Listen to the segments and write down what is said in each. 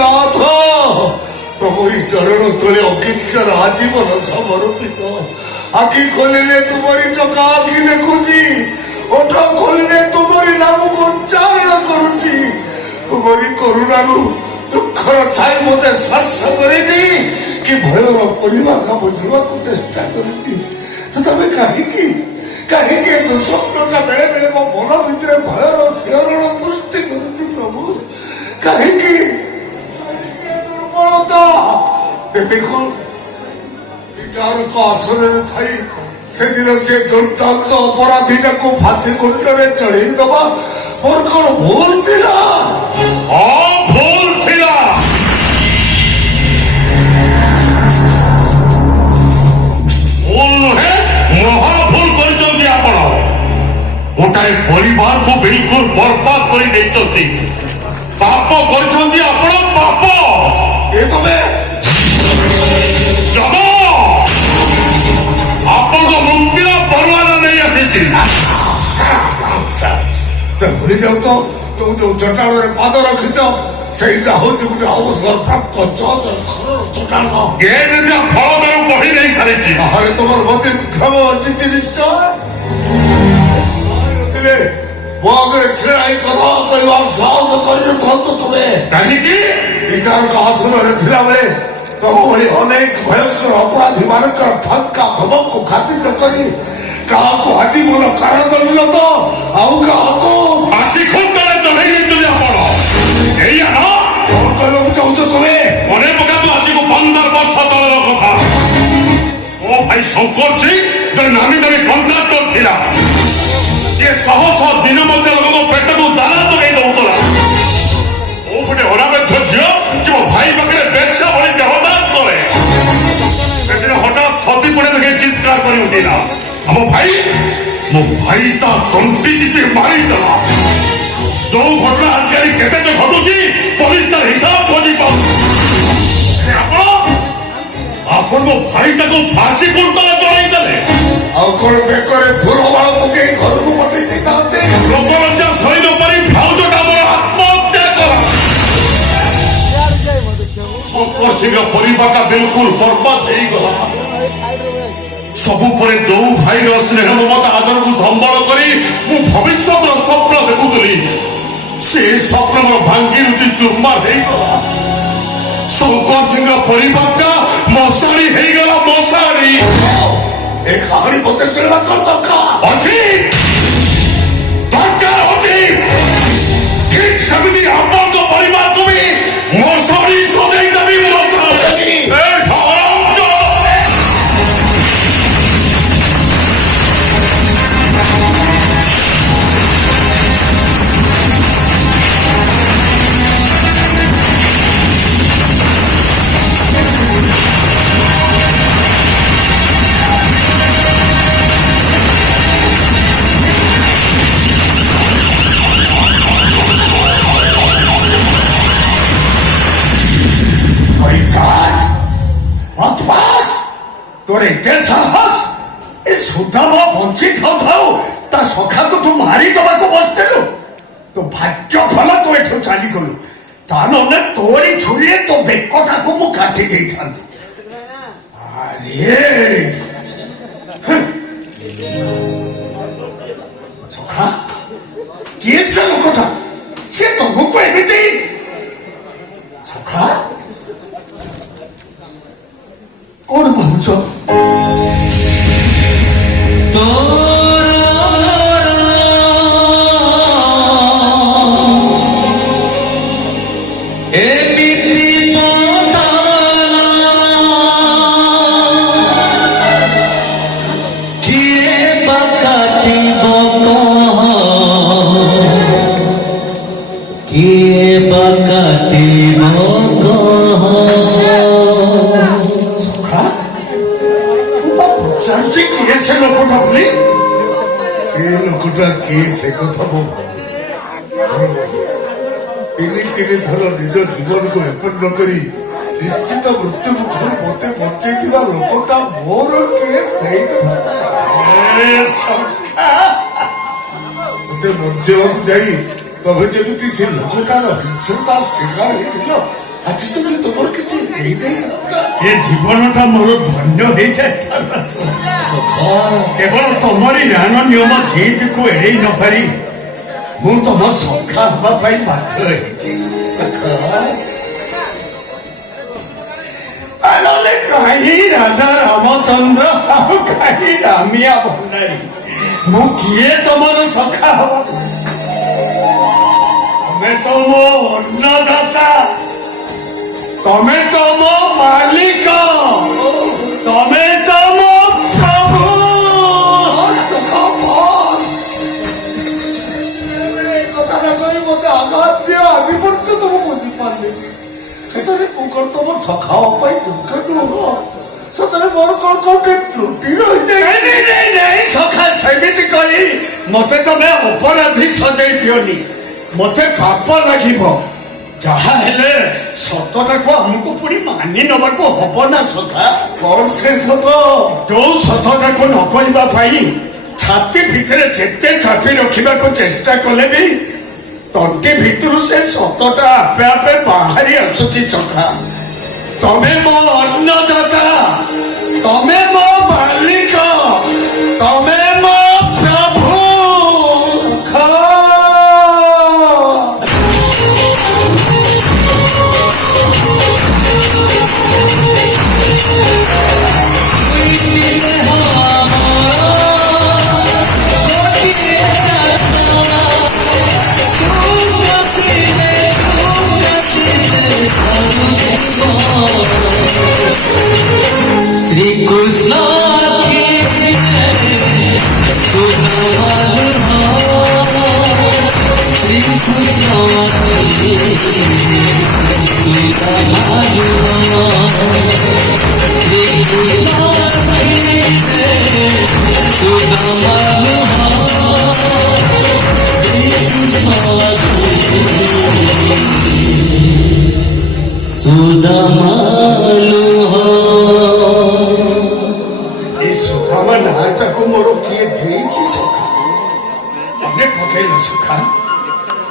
ନାଥ ତମ ଏଇ ଚରଣ ତଳେ ଅକିଞ୍ଚନ ଆଜୀବନ ସମର୍ପିତ। ଆଖି ଖୋଲିଲେ ତୁମରି ଚକା ଆଖି ଦେଖୁଛି, ଓଠ ଖୋଲିଲେ ତୁମରି ନାମକୁ ଉଚ୍ଚାରଣ କରୁଛି। ତୁମରି କରୁଣାରୁ ଦୁଃଖର ଛାଇ ମୋତେ ସ୍ପର୍ଶ କରିନି କି ଭୟର ପରିଭାଷା ବୁଝିବାକୁ ଚେଷ୍ଟା କରିନି। ତମେ କାହିଁକି କାହିଁକି ଦୁଃସ୍ୱପ୍ନଟା ବେଳେ ବେଳେ ମୋ ମନ ଭିତରେ ଭୟର ଶିହରଣ ସୃଷ୍ଟି କରୁଛି ପ୍ରଭୁ? କାହିଁକି ଦୁର୍ବଳତା? ଦେଖ ବିଚାରକ ଆସନରେ ଥାଇ ସେଦିନ ସେ ଦୁର୍ଦ୍ଦାନ୍ତ ଅପରାଧୀଟାକୁ ଫାଶୀ କୁଣ୍ଡରେ ଚଢେଇ ଦେବା ମୋର କଣ ଭୁଲ ଥିଲା? ଭୁଲ ଥିଲା। ଭୁଲ ନୁହେଁ, ମହାଭୁଲ କରିଛନ୍ତି ଆପଣ। ଗୋଟାଏ ପରିବାରକୁ ବିଲକୁଲ ବର୍ବାଦ କରି ଦେଇଛନ୍ତି। ପାପ କରିଛନ୍ତି ଆପଣ, ପାପ। ଏ ତମେ ଯମ ଆପଣଙ୍କ ମୁକ୍ତିର ପରୱାନା ନେଇ ଆସିଛି। ଭୁଲି ଯାଉ ତ ତମେ ଯୋଉ ଚଟାଣରେ ପାଦ ରଖିଛ ସେଇଟା ହଉଛି ଗୋଟେ ଅବସର ପ୍ରାପ୍ତ ଚଟାଣ। ଫଳ ଦେଉ ବହି ନେଇ ସାରିଛି। ତାହେଲେ ତମର ମତେ ବିକ୍ରମ ଅଟିଛି ନିଶ୍ଚୟ। ମୋ ଆଗରେ ଛିଡ଼ା ହେଇ କଥା କହିବା ସାହସ କରିନଥାନ୍ତୁ ତୁମେ। କାହିଁକି? ବିଚାରକ ଆସନରେ ଥିଲାବେଳେ ତମ ଭଳି ଅନେକ ଭୟଙ୍କର ଅପରାଧୀ ମାନଙ୍କର ଫାଙ୍କା ଧମକକୁ ଖାତିର କରି କାହାକୁ ଆଜୀବନ କାରାଦଣ୍ଡ ତ ଆଉ କାହାକୁ ଫାଶୀ ଖୁଣ୍ଟରେ ଚଢେଇ ଦେଇଛନ୍ତି ଆପଣ। ଏଇଆ ନା? କଣ କହିବାକୁ ଚାହୁଁଛ ତୁମେ? ମନେ ପକାନ୍ତୁ ଆଜିକୁ 15 ବର୍ଷ ତଳର କଥା। ମୋ ଭାଇ ଶଙ୍କରଜୀ ଜଣେ ନାମୀ ଦାମୀ କଣ୍ଟ୍ରାକ୍ଟର ଥିଲା। ସିଏ ଶହ ଶହ ଦିନ ମଧ୍ୟ ଲୋକଙ୍କ ପେଟକୁ ଦାନା ଯୋଗାଇ ଦଉଥିଲା। ମୋ ଗୋଟେ ଅନାବେଧ୍ୟ ଝିଅ ଯେ ମୋ ଭାଇ ପାଖରେ ବେଶ୍ୟା ଭଳି ଦେହଦାନ କରେ। ସେଦିନ ହଠାତ୍ ଛତି ପଡେ ଦେଖି ଚିତ୍କାର କରି ଉଠିଲା। ମୋ ଭାଇ ତା ତଣ୍ଟି ଚିପି ମାରିଦେଲା। ଯୋଉ ଘଟଣା ଆଜିକାଲି କେତେ ଯେ ଘଟୁଛି ପୋଲିସ ତାର ହିସାବ ଖୋଜି ପାଉନି। ଆପଣ ମୋ ଭାଇଟାକୁ ଫାଶୀ କୁଣ୍ଟରେ ଚଢେଇ ଦେଲେ। ଆଉ କଣ ବେକରେ ଫୁଲ ବାଳ ପକେଇ ଘରକୁ ପଠେଇ ଦେଇଥାନ୍ତେ? ଲୋକଲଜ୍ଜା ସହି ନ ପାରି ଭାଉଜଟା ମୋର ଆତ୍ମହତ୍ୟା କଲା। ଶଙ୍କର ପରିବାରଟା ବିଲକୁଲ ବର୍ବାଦ ହେଇଗଲା। ସବୁ ପରେ ଯୋଉ ଭାଇର ସ୍ନେହ ମମତା ଆଦରକୁ ସମ୍ବଳ କରି ମୁଁ ଭବିଷ୍ୟତର ସ୍ୱପ୍ନ ଦେଖୁଥିଲି, ସେ ସ୍ୱପ୍ନ ମୋର ଭାଙ୍ଗି ରୁଚି ଚୁର୍ମାର ହେଇଗଲା। ଶଙ୍କର ସିଂର ପରିବାରଟା ମଶାଣି ହେଇଗଲା, ମଶାଣି। ଏ କାହାଣୀ ମତେ ଶୁଣିବାକୁ ଦରକାର ଅଛି, ଦରକାର ଅଛି। ଠିକ ସେମିତି ଆପଣଙ୍କ ପରିବାରକୁ ବି ମଶାଣି ସଜାଇ ଦେବି। তোর এতে সাহস? এ সুদামা বঞ্চি থাও থাও তা সখাକୁ ତୁ ମାରି ଦେବାକୁ ବସିଥିଲୁ। ତୋ ଭାଗ୍ୟ ଭଲ ତୁ ଏଠୁ ଚାଲିଗଲୁ। ତା ନହେଲେ ତୋରି ଛୁରୀରେ ତୋ ବେକଟାକୁ ମୁଁ କାଟି ଦେଇଥାନ୍ତି। ଆରେ ସଖା, କିଏ ସେ ଲୋକଟା? ସେ ତମକୁ ଏମିତି ସଖା କଣ ଭାବୁଛ? ସେ କଥା ମୁଁ ତିନି ଥର ନିଜ ଜୀବନକୁ ଏପରି କରି ନିଶ୍ଚିତ ମୃତ୍ୟୁ ମୁଖରୁ ମତେ ବଞ୍ଚେଇଥିବା ଲୋକଟା ମୋର କିଏ? ସେଇ କଥା ମତେ ବଞ୍ଚେଇବାକୁ ଯାଇ ତମେ ଯେମିତି ସେ ଲୋକଟାର ହିଂସ୍ରତା ଶିକାର ହେଇଥିଲ ଆଜି ତ ତମର କିଛି ହେଇଯାଇଥାନ୍ତା। ଏ ଜୀବନଟା ମୋର ଧନ୍ୟ ହେଇଯାଇଥାନ୍ତା। କେବଳ ତମରି ରାଣ ନିୟମ ଯେହେତୁକୁ ଏଡ଼େଇ ନ ପାରି ମୁଁ ତମ ସଖା ହେବା ପାଇଁ ବାଧ୍ୟ ହେଇଛି। ନହେଲେ କାହିଁ ରାଜା ରାମଚନ୍ଦ୍ର ଆଉ କାହିଁ ରାମିଆ ଭଣ୍ଡାରୀ, ମୁଁ କିଏ ତମର ସଖା ହବ? ତମେ ତ ମୋ ଅନ୍ନଦାତା, ତମେ ତ ମୋ ମାଲିକ, ତମେ ତ ମୋ ପ୍ରଭୁ। କଥାଟା କହି ମତେ ଆଘାତ ଦିଅ। ଆଜି ପର୍ଯ୍ୟନ୍ତ ମୁଁ ବୁଝିପାରିଲିନି ସେଠାରେ ତୁ କଣ ତମ ସଖାଅ ପାଇଁ ଦୁଃଖ ନୁହ, ସେଠାରେ ମୋର କଣ କୋଉଠି ତ୍ରୁଟି ରହିଯାଏ। ସଖା ସେମିତି କରି ମତେ ତମେ ଅପରାଧୀ ସଜେଇ ଦିଅନି, ମତେ ପାପ ଲାଗିବ। ଯାହା ହେଲେ ସତଟାକୁ ଆମକୁ ପୁଣି ମାନି ନେବାକୁ ହବ ନା ସଖା। କଣ ସେ ସତ? ଯୋଉ ସତଟାକୁ ନ କହିବା ପାଇଁ ଛାତି ଭିତରେ ଯେତେ ଚାପି ରଖିବାକୁ ଚେଷ୍ଟା କଲେ ବି ତଣ୍ଟି ଭିତରୁ ସେ ସତଟା ଆପେ ଆପେ ବାହାରି ଆସୁଛି ସଖା। ତମେ ମୋ ଅନ୍ନଦାତା, ତମେ ମୋ ମାଲିକ, ତମେ ମୋ ପ୍ରଭୁ। श्री कृष्ण श्री सुदामालु ସୁଦାମା ନାଁଟାକୁ ମୋର କିଏ ଦେଇଛି ସଖା? ମନେ ପକେଇଲ ସଖା?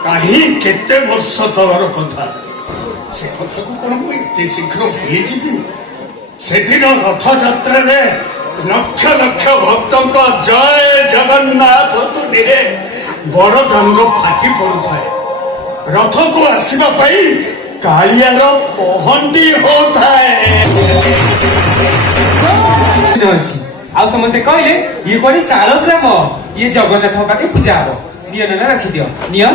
କାହିଁ କେତେ ବର୍ଷ ତଳର କଥା, ସେ କଥାକୁ କଣ ମୁଁ ଏତେ ଶୀଘ୍ର ଭୁଲିଯିବି? ସେଦିନ ରଥଯାତ୍ରାରେ ଲକ୍ଷ ଲକ୍ଷ ଭକ୍ତଙ୍କ ଜୟ ଜଗନ୍ନାଥ ଧ୍ୱନିରେ ବଡ଼ଦାଣ୍ଡ ଫାଟି ପଡୁଥାଏ। ରଥକୁ ଆସିବା ପାଇଁ କାଳିଆର ପହଣ୍ଡି ହଉଥାଏ। ଅଛି ଆଉ ସମସ୍ତେ କହିଲେ ଇଏ କୁଆଡେ ଶାଳ ଗ୍ରାମ, ଇଏ ଜଗନ୍ନାଥ ପାଖେ ପୂଜା ହବ। ନିଅ ନା ରଖିଦିଅ, ନିଅ।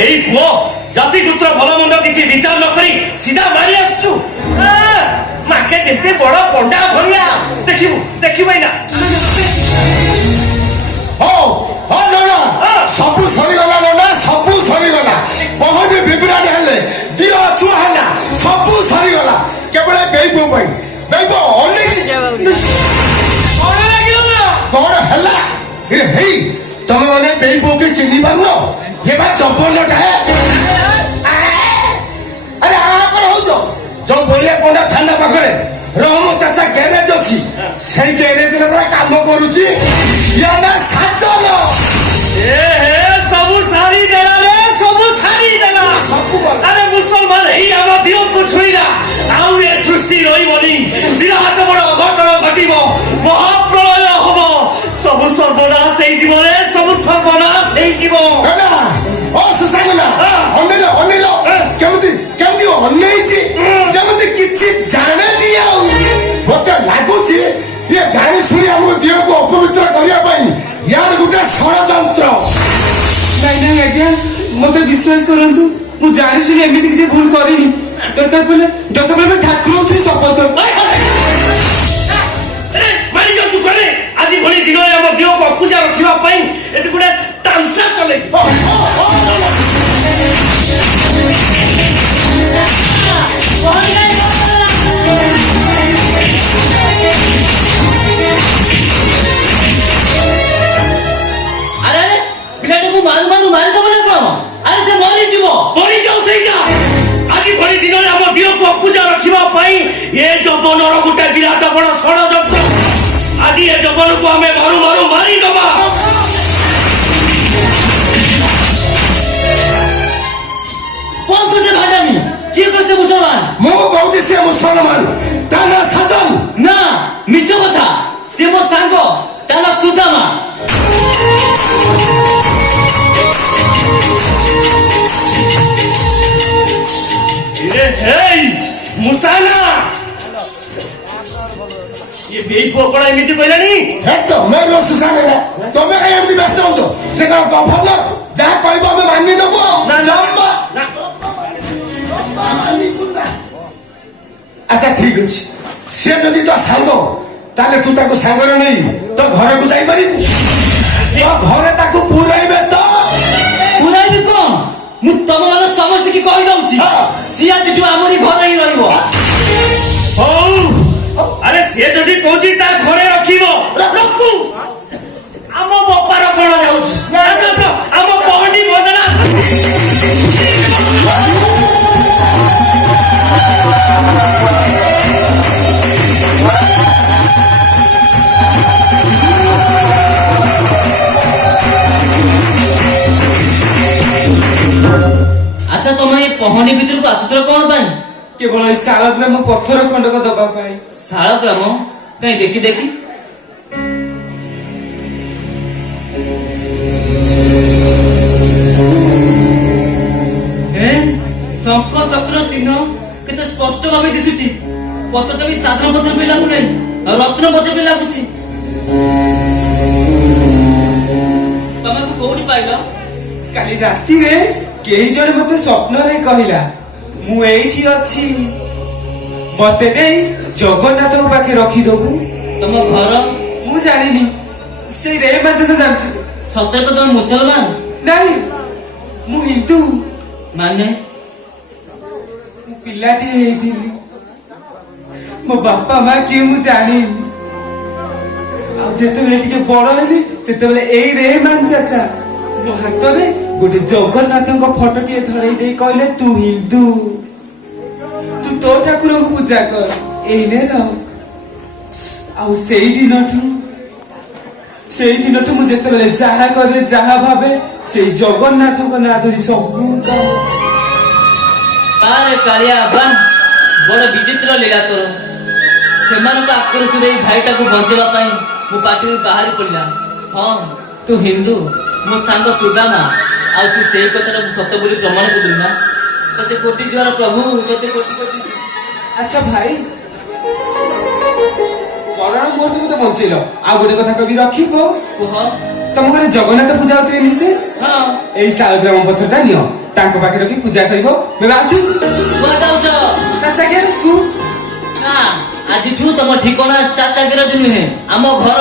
ଏଇ ପୁଅ ଜାତି ଯୁକ୍ତ ଭଲ ମନ୍ଦ କିଛି ବିଚାର ନ କରି ସିଧା ମାରି ଆସୁଛୁ। ମାକେ ଯେତେ ବଡ ପଣ୍ଡା ଭଳିଆ ଦେଖିବୁ, ଦେଖିବୁ ଏଇନା। ସବୁ ସରିଗଲା ନନା, ସବୁ ସରିଗଲା। ବହୁତ ବିଭ୍ରାଟ ହେଲେ, ଦିଅ ଛୁଆ ହେଲା, ସବୁ ସରିଗଲା। କେବଳ ବେଇବ ପାଇଁ ବେଇବ ଅନେଇଛି। କଣ ହେଲା? ହେଇ ତମେ ମାନେ ବେଇବକୁ ଚିହ୍ନି ପାରୁନ? ଏ ବା ଚପଲଟା। ଆରେ କଣ ହଉଛ? ଯୋଉ ବଳିଆ ପଣ୍ଡା ଥାନା ପାଖରେ ରହମ ଚାଚା ଗ୍ୟାରେଜ ଅଛି, ସେଇ ଗ୍ୟାରେଜରେ ପୁରା କାମ କରୁଛି। ୟା ନା ସାଚଲ। ସବୁ ସାରି ଦେଲା ରେ, ସବୁ ସାରି ଦେଲା। ଆରେ ମୁସଲମାନ ଏଇ ଆମ ଦିଅକୁ ଛୁଇଁଲା, ଆଉ ଏ ସୃଷ୍ଟି ରହିବନି। ବିରାଟ ବଡ ଅଘଟଣ ଘଟିବ, ମହାପ୍ରଳୟ ହବ। ସବୁ ସର୍ବନାଶ ହେଇଯିବ ରେ, ସବୁ ସର୍ବନାଶ ହେଇଯିବ। କେମିତି କେମିତି ଅନେଇଛି, ଯେମିତି କିଛି ଜାଣେନି। ଆଉ ମତେ ଲାଗୁଛି ଇଏ ଜାଣି ଶୁଣି ଆମକୁ ଦିଅକୁ ଅପବିତ୍ର କରିବା ପାଇଁ ୟାର ଗୋଟେ ଷଡ଼ଯନ୍ତ୍ର। ନାଇଁ ନାଇଁ ଆଜ୍ଞା, ମତେ ବିଶ୍ୱାସ କରନ୍ତୁ, ମୁଁ ଜାଣି ଶୁଣି ଏମିତି କିଛି ଭୁଲ କରିନି। ଦରକାର ପଡ଼ିଲେ ଠାକୁର ଅଛି ଶପଥ। ମାରି ଯାଉଛୁ କରେ। ଆଜି ଭଳି ଦିନରେ ଆମ ଦିଅକୁ ଅପୂଜା ରଖିବା ପାଇଁ ଏଠି ଗୋଟେ ତାମସା ଚଲେଇ। ପିଲାଟାକୁ ମାରୁ ମାରୁ ମାରିଦବ ନା କଣ? ଆରେ ସେ ମରିଯିବ। ମରିଯାଉ ସେଇଟା। ଆଜି ଭଳି ଦିନରେ ଆମ ଦିଅକୁ ଅପୂଜା ରଖିବା ପାଇଁ ଏ ଯବନର ଗୋଟେ ବିରାଟ ବଡ ଷଡ଼ଯନ୍ତ୍ର। ଆଜି ଏ ଯବନକୁ ଆମେ ମାରୁ ମାରୁ ମାରିଦବା। অনুমান তা না সাজন। না মিছ কথা, সে ମୋ ସାଙ୍ଗ, ତା ନାଁ ସୁଦାମା। ହେଇ ମୁସାନା ଇଏ ବେଇ ପୁଅ କଣ ଏମିତି କହିଲାଣି? ତମେ ସୁଶାନ୍ତ ତମେ କାହିଁ ଏମିତି ବ୍ୟସ୍ତ ହଉଛ? ସେ କଣ ଗଭର୍ଣ୍ଣର? ଯାହା କହିବ ଆମେ ମାନି ନେବୁ। ନା, ନା, ନା। ଆଚ୍ଛା ଠିକ ଅଛି, ସିଏ ଯଦି ତୋ ସାଙ୍ଗ ତାହେଲେ ତୁ ତାକୁ ସାଙ୍ଗରେ ନେଇ ତୋ ଘରକୁ ଯାଇପାରିବୁ? ତୋ ଘରେ ତାକୁ ପୁରାଇବେ ତ? ପୁରାଇବି କଣ? ମୁଁ ତମ ମାନେ ସମସ୍ତେ କି କହି ଦଉଛି, ସିଏ ଆଜିଠୁ ଆମରି ଘରେ ହିଁ ରହିବ। ହଉ, ଆରେ ସିଏ ଯଦି କହୁଛି ତା ଘରେ ରଖିବ ରଖୁ। ଆମ ବୋପାର କଣ ଯାଉଛି? ଆସ, ଆସ, ଆମ ପହଣ୍ଡି ବଦନା। ଆଚ୍ଛା ତମେ ଏ ପହଣ୍ଡି ଭିତରକୁ ଆସୁଥିଲ କଣ ପାଇଁ? କେବଳ ଏଇ ଶାଳଗ୍ରାମ ପଥର ଖଣ୍ଡକ ଦବା ପାଇଁ। ଶାଳଗ୍ରାମ କାଇଁ ଦେଖି ଦେଖି। ଶଙ୍ଖ ଚକ୍ର ଚିହ୍ନ କେତେ ସ୍ପଷ୍ଟ ଭାବେ ଦିଶୁଛି। ପତ୍ରଟା ବି ସାଧାରଣ ପତ୍ର ବି ଲାଗୁନାହିଁ, ଆଉ ରତ୍ନ ପତ୍ର ବି ଲାଗୁଛି। ତମେ କୋଉଠି ପାଇଲ? କାଲି ରାତିରେ କେହି ଜଣେ ମତେ ସ୍ୱପ୍ନରେ କହିଲା ମୁଁ ଏଇଠି ଅଛି, ମତେ ନେଇ ଜଗନ୍ନାଥଙ୍କ ପାଖେ ରଖିଦବୁ। ତମ ଘର? ମୁଁ ଜାଣିନି, ସେଇ ରେ ମାଝି ଜାଣିଥିଲି। ସତରେ ତ ତମେ ମୁସଲମାନ? ନାଇଁ, ମୁଁ ହିନ୍ଦୁ। ମାନେ ମୁଁ ପିଲାଟିଏ ହେଇଥିଲି, ମୋ ବାପା ମା କିଏ ମୁଁ ଜାଣିନି। ଆଉ ଯେତେବେଳେ ଟିକେ ବଡ ହେଲି ସେତେବେଳେ ଏଇ ରେହମାନ ଚାଚା ମୋ ହାତରେ ଗୋଟେ ଜଗନ୍ନାଥଙ୍କ ଫଟୋଟିଏ ଧରେଇ ଦେଇ କହିଲେ ତୁ ହିନ୍ଦୁ, ତୁ ତୋ ଠାକୁରଙ୍କୁ ପୂଜା କର, ଏଇନେ ରଖ। ଆଉ ସେଇଦିନଠୁ ମୁଁ ଯେତେବେଳେ ଯାହା କରେ ଯାହା ଭାବେ ସେଇ ଜଗନ୍ନାଥଙ୍କ ନାଁ ଧରି ସବୁ କାମ। ଆରେ କାଳିଆ ବାନ୍, ବଡ ବିଚିତ୍ର ଲୀଳା ତୋର। ସେମାନଙ୍କ ଆକ୍ରୋଶରେ ଏଇ ଭାଇଟାକୁ ବଞ୍ଚେଇବା ପାଇଁ ମୋ ପାଟିରୁ ବାହାରି ପଡିଲା, ହଁ ତୁ ହିନ୍ଦୁ, ମୋ ସାଙ୍ଗ ସୁଦାମା। ଆଉ ତୁ ସେଇ କଥାଟାକୁ ସତ ବୋଲି ପ୍ରମାଣ କରିଲୁ ନା? ତତେ କୋଟି ଜୁହାର ପ୍ରଭୁ, ତତେ କୋଟି କୋଟି। ଆଚ୍ଛା ଭାଇ, ମରଣ ମୁହୂର୍ତ୍ତେ ମତେ ବଞ୍ଚେଇଲ। ଆଉ ଗୋଟେ କଥା କବି ରଖିବ, କୁହ। ତମ ଘରେ ଜଗନ୍ନାଥ ପୂଜା ହଉଥିବେ ନିଶ୍ଚୟ। ହଁ। ଏଇ ଶାଳଗ୍ରାମ ପତ୍ରଟା ନିଅ, ତାଙ୍କ ପାଖରେ ରଖି ପୂଜା କରିବ। ମୁଁ ଆସୁଛି। କୁଆ ଯାଉଛ? ଚାଚା ଗ୍ୟାରେଜକୁ। ନା, ଆଜିଠୁ ତମ ଠିକଣା ଚାଚା ଗ୍ୟାରେଜ ନୁହେଁ, ଆମ ଘର।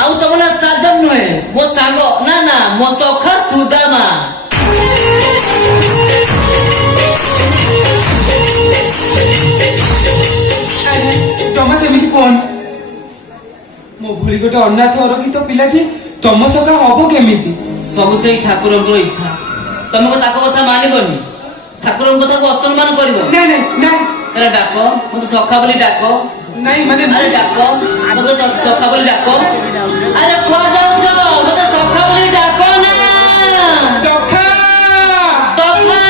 ଆଉ ତମ ନା ସାଜନ ନୁହେଁ, ମୋ ସାଙ୍ଗ, ନା ନା ମୋ ସଖା ସୁଦାମା। ଜମା ସେମିତି କୁହନି। ମୋ ଭଳି ଗୋଟେ ଅନାଥ ଅରକ୍ଷିତ ପିଲାଟି ତମ ସଖା ହବ କେମିତି? ସବୁ ସେଇ ଠାକୁରଙ୍କର ଇଚ୍ଛା। ତମେ ତାଙ୍କ କଥା ମାନିବନି, ଠାକୁରଙ୍କ କଥାକୁ ଅସମ୍ମାନ କରିବ। ନାଇଁ ନାଇଁ ନାଇଁ ଆରେ ଡାକ, ମତେ ସଖା ବୋଲି ଡାକ। ନାଇଁ ମାନେ ଆରେ ଡାକ, ମତେ ସଖା ବୋଲି ଡାକ। ଆରେ କୁଆ ଯାଉଛ? ମତେ ସଖା ବୋଲି ଡାକ ନା। ସଖା ତଖା।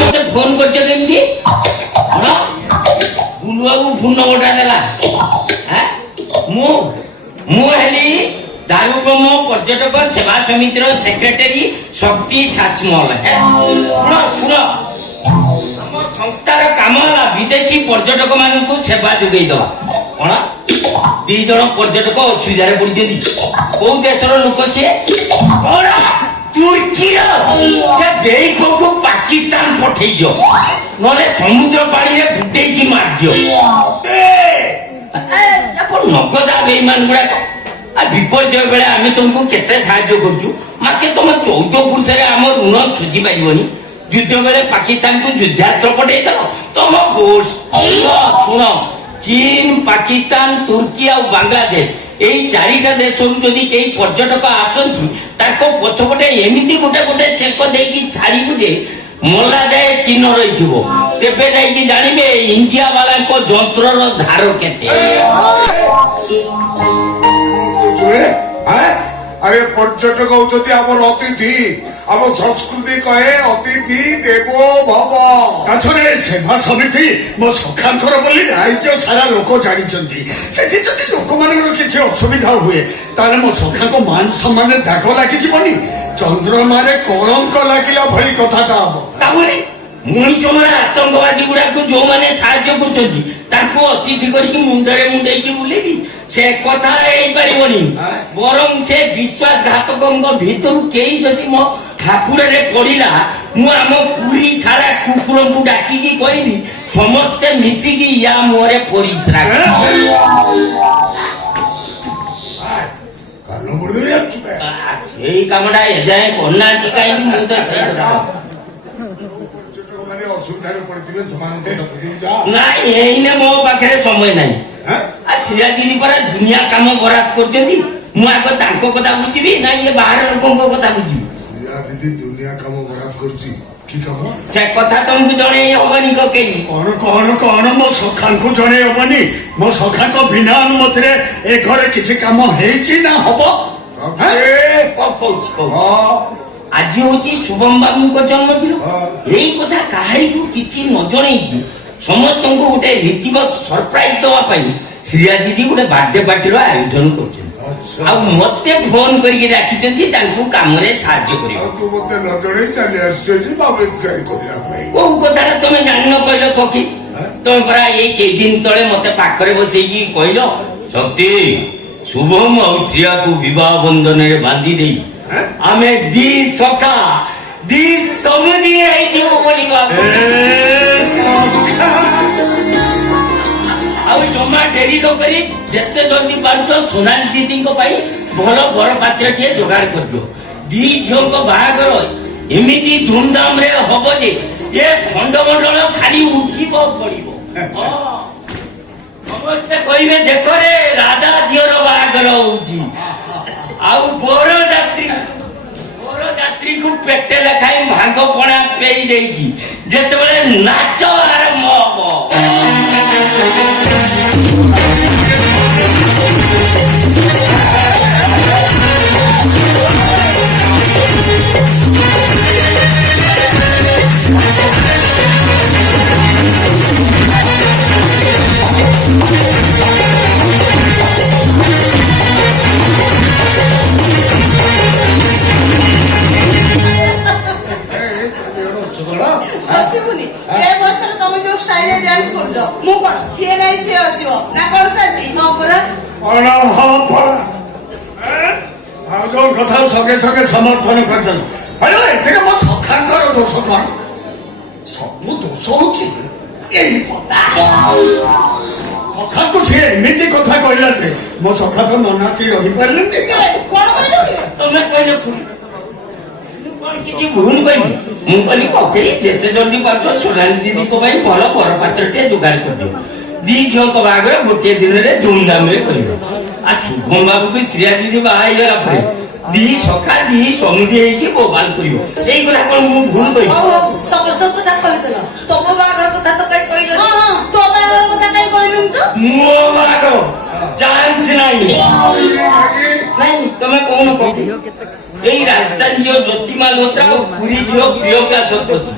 ମତେ ଫୋନ କରିଛ କେମିତି? କଣ ବୁଲୁଆକୁ ଫୋନ ନମ୍ବରଟା ଦେଲା? ମୁଁ ହେଲି ଦାରୁକମ ପର୍ଯ୍ୟଟକ ସେବା ସମିତିର ସେକ୍ରେଟାରୀ ଶକ୍ତି ଶାସମଲ। ଶୁଣ, ଆମ ସଂସ୍ଥାର କାମ ହେଲା ବିଦେଶୀ ପର୍ଯ୍ୟଟକ ମାନଙ୍କୁ ସେବା ଯୋଗାଇ ଦେବା। କଣ 2 ଜଣ ପର୍ଯ୍ୟଟକ ଅସୁବିଧାରେ ପଡିଛନ୍ତି। କୋଉ ଦେଶର ଲୋକ ସିଏ? କଣ ତୁର୍କୀର? ସେ ବେଇକକୁ ପାକିସ୍ତାନ ପଠେଇ ଦିଅ, ନହେଲେ ସମୁଦ୍ର ପାଣିରେ ବୁଟେଇକି ମାରିଦିଅ। ନଗଦା ବେଇମାନ ଗୁଡାକ। ବିପର୍ଯ୍ୟୟ ବେଳେ ଆମେ ତମକୁ କେତେ ସାହାଯ୍ୟ କରୁଛୁ, ମାକେ ତମ 14 ପୁରୁଷରେ ଆମ ଋଣ ସୁଝି ପାରିବନି। ଯୁଦ୍ଧ ବେଳେ ପାକିସ୍ତାନକୁ ଯୁଦ୍ଧାସ୍ତ୍ର ପଠେଇଦେଲ ତମ ବୋର୍ସ। ଶୁଣ, ଚୀନ, ପାକିସ୍ତାନ, ତୁର୍କୀ ଆଉ ବାଂଲାଦେଶ, ଏଇ 4ଟା ଦେଶରୁ ଯଦି କେହି ପର୍ଯ୍ୟଟକ ଆସନ୍ତି ତାଙ୍କ ପଛପଟେ ଏମିତି ଗୋଟେ ଚେକ ଦେଇକି ଛାଡ଼ିବୁ ଯେ ମଲା ଯାଏ ଚିହ୍ନ ରହିଥିବ। ତେବେ ଯାଇକି ଜାଣିବେ ଇଣ୍ଡିଆ ବାଲାଙ୍କ ଯନ୍ତ୍ରର ଧାର କେତେ। ଆରେ ପର୍ଯ୍ୟଟକ ହଉଛନ୍ତି ଆମର ଅତିଥି, ଆମ ସଂସ୍କୃତି କହେ ଅତିଥି ଦେବ ଭବ। ତାଛଡା ସେବା ସମିତି ମୋ ସଖାଙ୍କର ବୋଲି ରାଜ୍ୟ ସାରା ଲୋକ ଜାଣିଛନ୍ତି। ସେଠି ଯଦି ଲୋକମାନଙ୍କର କିଛି ଅସୁବିଧା ହୁଏ ତାହେଲେ ମୋ ସଖାଙ୍କ ମାନ ସମ୍ମାନରେ ଦାଗ ଲାଗିଯିବନି, ଚନ୍ଦ୍ରମାରେ କଳଙ୍କ ଲାଗିଲା ଭଳି କଥାଟା ହବ। ତାପରେ ମଣିଷ ମାନେ ଆତଙ୍କବାଦୀ ଗୁଡାକୁ ଯୋଉମାନେ ସାହାଯ୍ୟ କରୁଛନ୍ତି ତାଙ୍କୁ ଅତିଥି କରିକି ମୁଣ୍ଡରେ ମୁଣ୍ଡେଇକି ବୁଲେଇବି, ସେ କଥା ହେଇପାରିବନି। ବରଂ ସେ ବିଶ୍ୱାସଘାତକଙ୍କ ଭିତରୁ କେହି ଯଦି ମୋ ଠାକୁରରେ ପଡିଲା, ମୁଁ ଆମ ପୁରୀ ଛାଡା କୁକୁରଙ୍କୁ ଡାକିକି କହିବି ସମସ୍ତେ ମିଶିକି ୟା ମୁହଁରେ ପରିସ୍ରା କାନ ମୁଡି ଯାଉଛୁ ସେଇ କାମଟା ଏଯାଏଁ କରୁନାହାନ୍ତି କାହିଁକି? ମୁଁ ତ ସେଇ କଥା ମାନେ ଅସୁବିଧାରେ ପଡିଥିବେ ସେମାନଙ୍କୁ ନାଇଁ, ଏଇନେ ମୋ ପାଖରେ ସମୟ ନାହିଁ। ଛିଡ଼ା ଦିଦି ପରା ଦୁନିଆ କାମ ବରାଦ କରୁଛନ୍ତି, ମୁଁ ଆଗ ତାଙ୍କ କଥା ବୁଝିବି ନା ଇଏ ବାହାର ଲୋକଙ୍କ କଥା ବୁଝିବି? ଦିଦି ଦୁନିଆ କାମ ବରାଦ କରୁଛି, କି କାମ? ସେ କଥା ତମକୁ ଜଣେଇ ହବନି କେହି। କଣ କଣ କଣ ମୋ ସଖାଙ୍କୁ ଜଣେଇ ହବନି? ମୋ ସଖାଙ୍କ ବିନା ଅନୁମତିରେ ଏ ଘରେ କିଛି କାମ ହେଇଛି ନା ହବ? କହୁଛି ଆଜି ହଉଛି ଶୁଭମ ବାବୁଙ୍କ ଜନ୍ମଦିନ। ଏଇ କଥା କାହାରିକୁ କିଛି ନ ଜଣେଇକି ସମସ୍ତଙ୍କୁ ଗୋଟେ ରୀତିବତ ସରପ୍ରାଇଜ ଦବା ପାଇଁ ଶ୍ରୀୟା ଦିଦି ଗୋଟେ ବାର୍ଥଡେ ପାର୍ଟିର ଆୟୋଜନ କରୁଛନ୍ତି। ଆଉ ମତେ ଫୋନ କରିକି ଡାକିଛନ୍ତି ତାଙ୍କୁ କାମରେ ସାହାଯ୍ୟ କରିବାକୁ। ତୁ ମତେ ନ ଜଣେଇ ଚାଲି ଆସିଛୁ ବାବେଦକାରୀ କରିବା ପାଇଁ। କୋଉ କଥାଟା ତମେ ଜାଣିନ କହିଲ କକି? ତମେ ପରା ଏଇ କେଇଦିନ ତଳେ ମତେ ପାଖରେ ବସେଇକି କହିଲ ଶକ୍ତି, ଶୁଭମ ଆଉ ଶ୍ରୀୟାକୁ ବିବାହ ବନ୍ଧନରେ ବାନ୍ଧି ଦେଇ ଆମେ ଦି ସଖା ଦି ସମୁଦି ହେଇଯିବ ବୋଲି ଆଉ ଜମା ଡେରି ନ କରି ଯେତେ ଜଲ୍ଦି ପାରୁଛ ସୋନାଲି ଦିଦିଙ୍କ ପାଇଁ ଭଲ ବର ପାତ୍ରଟିଏ ଯୋଗାଡ଼ କରିଦିଅ। ଦି ଝିଅଙ୍କ ବାହାଘର ଏମିତି ଧୁମଧାମ ରେ ହବ ଯେ ଏ ଖଣ୍ଡମଣ୍ଡଳ ଖାଲି ଉଠିବ ପଡିବ। ସମସ୍ତେ କହିବେ ଦେଖରେ ରାଜା ଝିଅର ବାହାଘର ହଉଛି। ଆଉ ବରଯାତ୍ରୀକୁ ପେଟେ ଲେଖାଏଁ ଭାଗ ପଣା ପେଇ ଦେଇକି ଯେତେବେଳେ ନାଚ ଆରମ୍ଭ ହବ, ବସିବୁନି ଏ ବୟସରେ ତମେ ଯୋଉ ଷ୍ଟାଇଲରେ ଡ୍ୟାନ୍ସ କରୁଛ, ମୁଁ କଣ ଯିଏ ନାହିଁ ସିଏ ଆସିବ ନା କଣ ସାଥୀ? ହଁ ପରା, ଆଉ ଯୋଉ କଥା ସଙ୍ଗେ ସଙ୍ଗେ ସମର୍ଥନ କରିଦେଲ। ଏଥିରେ ମୋ ସଖାଙ୍କର ଦୋଷ କଣ? ସବୁ ଦୋଷ ହଉଛି ଏଇ ସଖାକୁ ସିଏ ଏମିତି କଥା କହିଲା ଯେ ମୋ ସଖା ତ ନ ନାଚି ରହିପାରିଲେନି। କଣ କହିଲୁ? ତମେ କହିଲେ ପୁଣି କିଛି ଭୁଲ କହିବି? ମୁଁ କହିଲି ପକେଇ ଯେତେ ଜଲ୍ଦି ପାରୁଛ ସୋନାଲି ଦିଦିଙ୍କ ପାଇଁ ଭଲ ବର ପାତ୍ରଟିଏ ଯୋଗାଡ଼ କରିଦିଅ। ଦି ଝିଅଙ୍କ ବାହାଘର ଗୋଟିଏ ଦିନରେ ଧୁମଧାମରେ କରିବ। ଆଉ ଶୁଭମ ବାବୁକୁ ଶ୍ରୀୟା ଦିଦି ବାହା ହେଇଗଲା ପରେ ଦି ସଖା ଦି ସମୁଦି ହେଇକି ବୋବାଲ କରିବ। ଏଇ କଥା କଣ ମୁଁ ଭୁଲ କହିବି? ସମସ୍ତଙ୍କ କଥା କହିଦେଲ, ତମ ବାହାଘର କଥା ତ କାଇଁ କହିଲ? ତୋ ବାହାଘର କଥା କାଇଁ କହିଲୁନି ତ? ମୋ ବାହାଘର ଚାନ୍ସ ନାହିଁ। ନାଇଁ ତମେ କହୁନ କବି? ଏଇ ରାଜସ୍ଥାନ ଝିଅ ଜ୍ୟୋତିମା ଲୋତ୍ରା ଆଉ ପୁରୀ ଝିଅ ପ୍ରିୟଙ୍କା ଶତପଥୀ